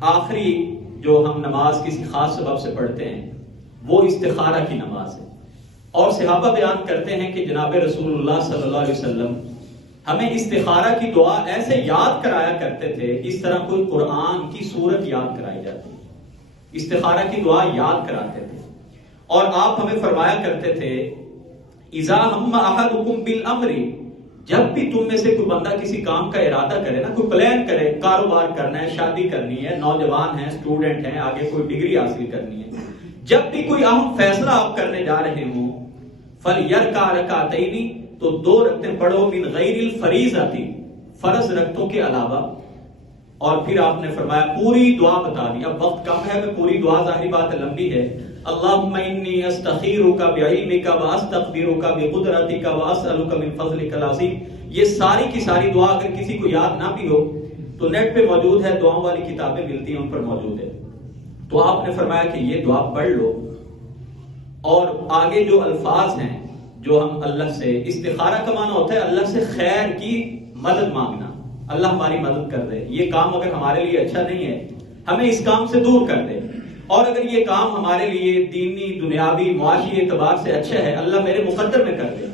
آخری جو ہم نماز کسی خاص سبب سے پڑھتے ہیں وہ استخارہ کی نماز ہے، اور صحابہ بیان کرتے ہیں کہ جناب رسول اللہ صلی اللہ علیہ وسلم ہمیں استخارہ کی دعا ایسے یاد کرایا کرتے تھے اس طرح کوئی قرآن کی سورت یاد کرائی جاتی ہے، استخارہ کی دعا یاد کراتے تھے۔ اور آپ ہمیں فرمایا کرتے تھے اذا ہم احدکم بالامر، جب بھی تم میں سے کوئی بندہ کسی کام کا ارادہ کرے نا، کوئی پلان کرے، کاروبار کرنا ہے، شادی کرنی ہے، نوجوان ہیں، اسٹوڈنٹ ہیں، آگے کوئی ڈگری حاصل کرنی ہے، جب بھی کوئی اہم فیصلہ آپ کرنے جا رہے ہوں، فَلْيَرْكَعْ رَكْعَتَيْنِ، تو 2 رکعتیں پڑھو، من غیر الفریضۃ، فرض رکعتوں کے علاوہ۔ اور پھر آپ نے فرمایا پوری دعا بتا دی، اب وقت کم ہے، میں پوری دعا ظاہری بات لمبی ہے، اللہم انی استخیرک بعلمک واستقدرک بقدرتک واسألک من فضلک العظیم۔ یہ ساری کی ساری دعا اگر کسی کو یاد نہ بھی ہو تو نیٹ پہ موجود ہے، دعاؤں والی کتابیں ملتی ہیں، ان پر موجود ہے۔ تو آپ نے فرمایا کہ یہ دعا پڑھ لو، اور آگے جو الفاظ ہیں جو ہم اللہ سے، استخارہ کا معنی ہوتا ہے اللہ سے خیر کی مدد مانگنا، اللہ ہماری مدد کر دے، یہ کام اگر ہمارے لیے اچھا نہیں ہے ہمیں اس کام سے دور کر دے، اور اگر یہ کام ہمارے لیے دینی، دنیاوی، معاشی اعتبار سے اچھا ہے اللہ میرے مقدر میں کر دے۔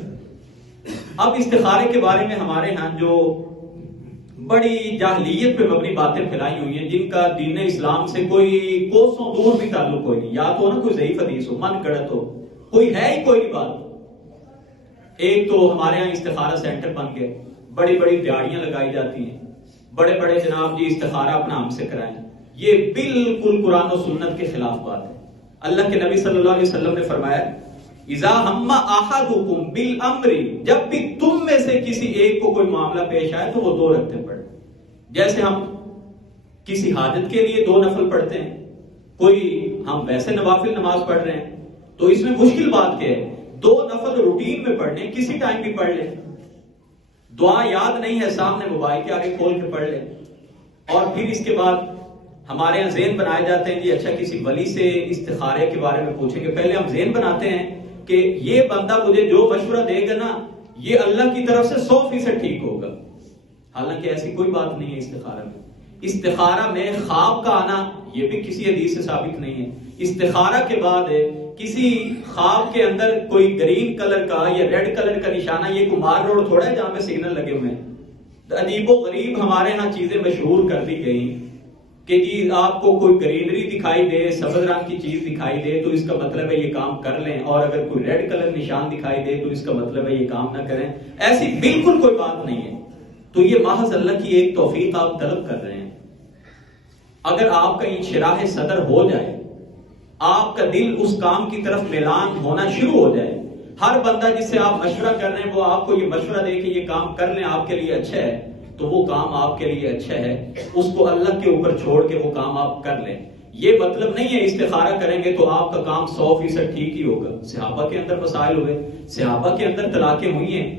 اب استخارے کے بارے میں ہمارے ہاں جو بڑی جاہلیت پہ مبنی باتیں پھیلائی ہوئی ہیں، جن کا دین اسلام سے کوئی کوسوں دور بھی تعلق کوئی نہیں، یا تو نا کوئی ضعیف حدیث ہو، من گڑت ہو، کوئی ہے ہی کوئی نہیں بات۔ ایک تو ہمارے ہاں استخارہ سینٹر بن گئے، بڑی بڑی دیہڑیاں لگائی جاتی ہیں، بڑے بڑے جناب جی استخارہ اپنا ہم سے کرائیں، یہ بالکل قرآن و سنت کے خلاف بات ہے۔ اللہ کے نبی صلی اللہ علیہ وسلم نے فرمایا اذا ہم احدکم بالامر، جب بھی تم میں سے کسی ایک کو کوئی معاملہ پیش آئے تو وہ 2 رکعتیں پڑھے۔ جیسے ہم کسی حاجت کے لیے 2 نفل پڑھتے ہیں، کوئی ہم ویسے نوافل نماز پڑھ رہے ہیں، تو اس میں مشکل بات کیا ہے، 2 نفل روٹین میں پڑھنے، کسی ٹائم بھی پڑھ لیں، دعا یاد نہیں ہے سامنے موبائل کے آگے کھول کے پڑھ لیں۔ اور پھر اس کے بعد ہمارے یہاں ذہن بنائے جاتے ہیں کہ اچھا کسی ولی سے استخارے کے بارے میں پوچھیں گے، پہلے ہم ذہن بناتے ہیں کہ یہ بندہ مجھے جو مشورہ دے گا نا یہ اللہ کی طرف سے 100% ٹھیک ہوگا، حالانکہ ایسی کوئی بات نہیں ہے استخارہ میں۔ استخارہ میں خواب کا آنا یہ بھی کسی حدیث سے ثابت نہیں ہے۔ استخارہ کے بعد کسی خواب کے اندر کوئی گرین کلر کا یا ریڈ کلر کا نشانہ، یہ کمار روڈ تھوڑا ہے جہاں پہ سگنل لگے ہوئے ہیں، عجیب و غریب ہمارے ہاں چیزیں مشہور کر دی گئی کہ جی آپ کو کوئی گرینری دکھائی دے، سبز رنگ کی چیز دکھائی دے تو اس کا مطلب ہے یہ کام کر لیں، اور اگر کوئی ریڈ کلر نشان دکھائی دے تو اس کا مطلب ہے یہ کام نہ کریں۔ ایسی بالکل کوئی بات نہیں ہے۔ تو یہ محض اللہ کی ایک توفیق آپ طلب کر رہے ہیں۔ اگر آپ کا انشراح صدر ہو جائے، آپ کا دل اس کام کی طرف میلان ہونا شروع ہو جائے، ہر بندہ جس سے آپ مشورہ کر رہے ہیں وہ آپ کو یہ مشورہ دے کہ یہ کام کر لیں آپ کے لیے اچھا ہے، تو وہ کام آپ کے لیے اچھا ہے، اس کو اللہ کے اوپر چھوڑ کے وہ کام آپ کر لیں۔ یہ مطلب نہیں ہے استخارہ کریں گے تو آپ کا کام 100% ٹھیک ہی ہوگا۔ صحابہ کے اندر مسائل ہوئے، صحابہ کے اندر طلاقیں ہوئی ہیں،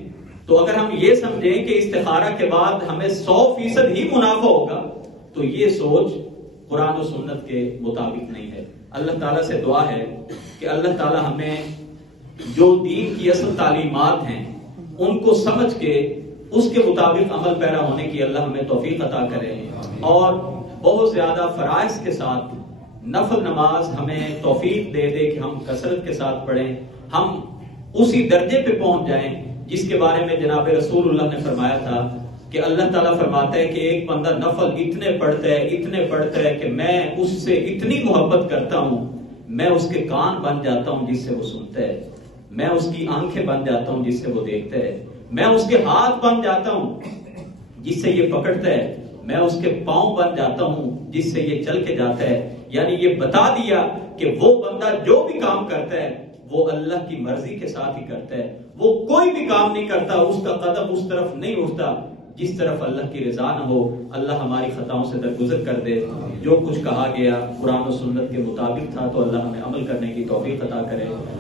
تو اگر ہم یہ سمجھیں کہ استخارہ کے بعد ہمیں 100% ہی منافع ہوگا تو یہ سوچ قرآن و سنت کے مطابق نہیں ہے۔ اللہ تعالیٰ سے دعا ہے کہ اللہ تعالیٰ ہمیں جو دین کی اصل تعلیمات ہیں ان کو سمجھ کے اس کے مطابق عمل پیرا ہونے کی اللہ ہمیں توفیق عطا کرے، اور بہت زیادہ فرائض کے ساتھ نفل نماز ہمیں توفیق دے دے کہ ہم کثرت کے ساتھ پڑھیں، ہم اسی درجے پہ پہنچ جائیں جس کے بارے میں جناب رسول اللہ نے فرمایا تھا کہ اللہ تعالیٰ فرماتا ہے کہ ایک بندہ نفل اتنے پڑھتا ہے کہ میں اس سے اتنی محبت کرتا ہوں، میں اس کے کان بن جاتا ہوں جس سے وہ سنتا ہے، میں اس کی آنکھیں بن جاتا ہوں جس سے وہ دیکھتا ہے، میں اس کے ہاتھ بن جاتا ہوں جس سے یہ پکڑتا ہے، میں اس کے پاؤں بن جاتا ہوں جس سے یہ چل کے جاتا ہے۔ یعنی یہ بتا دیا کہ وہ بندہ جو بھی کام کرتا ہے وہ اللہ کی مرضی کے ساتھ ہی کرتا ہے، وہ کوئی بھی کام نہیں کرتا، اس کا قدم اس طرف نہیں اٹھتا جس طرف اللہ کی رضا نہ ہو۔ اللہ ہماری خطاؤں سے درگزر کر دے، جو کچھ کہا گیا قرآن و سنت کے مطابق تھا تو اللہ ہمیں عمل کرنے کی توفیق عطا کرے۔